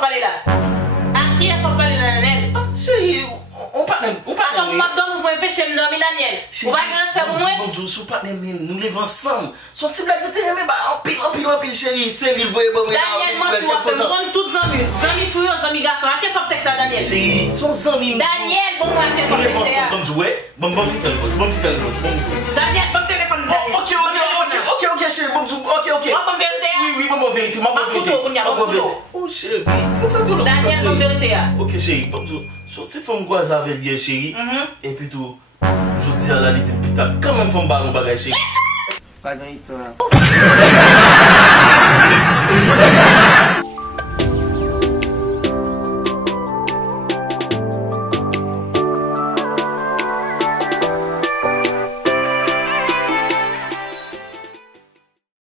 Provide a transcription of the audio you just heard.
parler là? À qui est-ce qu'on parle là, Daniel? Chérie, on parle. Attends, maintenant, vous pouvez pêcher le nom, Daniel. Vous allez faire moi? Bonjour, sous partenaire, nous levons ensemble. Son petit blague, nous t'aimons, en pile, chérie. C'est lui, voyez, bon, Daniel, moi, tu vas faire prendre toutes les amis. Amis fous, amis garçons. À quel texte là, Daniel? Chérie, son amis. Daniel, bon, moi, qu'est-ce qu'on texte là? Bon, fais le boss. Daniel, bon téléphone, Daniel. Ok, chérie, bon, ok. Bon vérité. Oui, bon vérité, bon vérité. Oh, chérie, que fait-vous? Daniel, bon vérité. Ok, chérie, bon, sorti femme quoi ça veut dire, chérie. Et puis tout, je dis à la little putain, quand même femme ballon bagage, chérie. Pas dans l'histoire.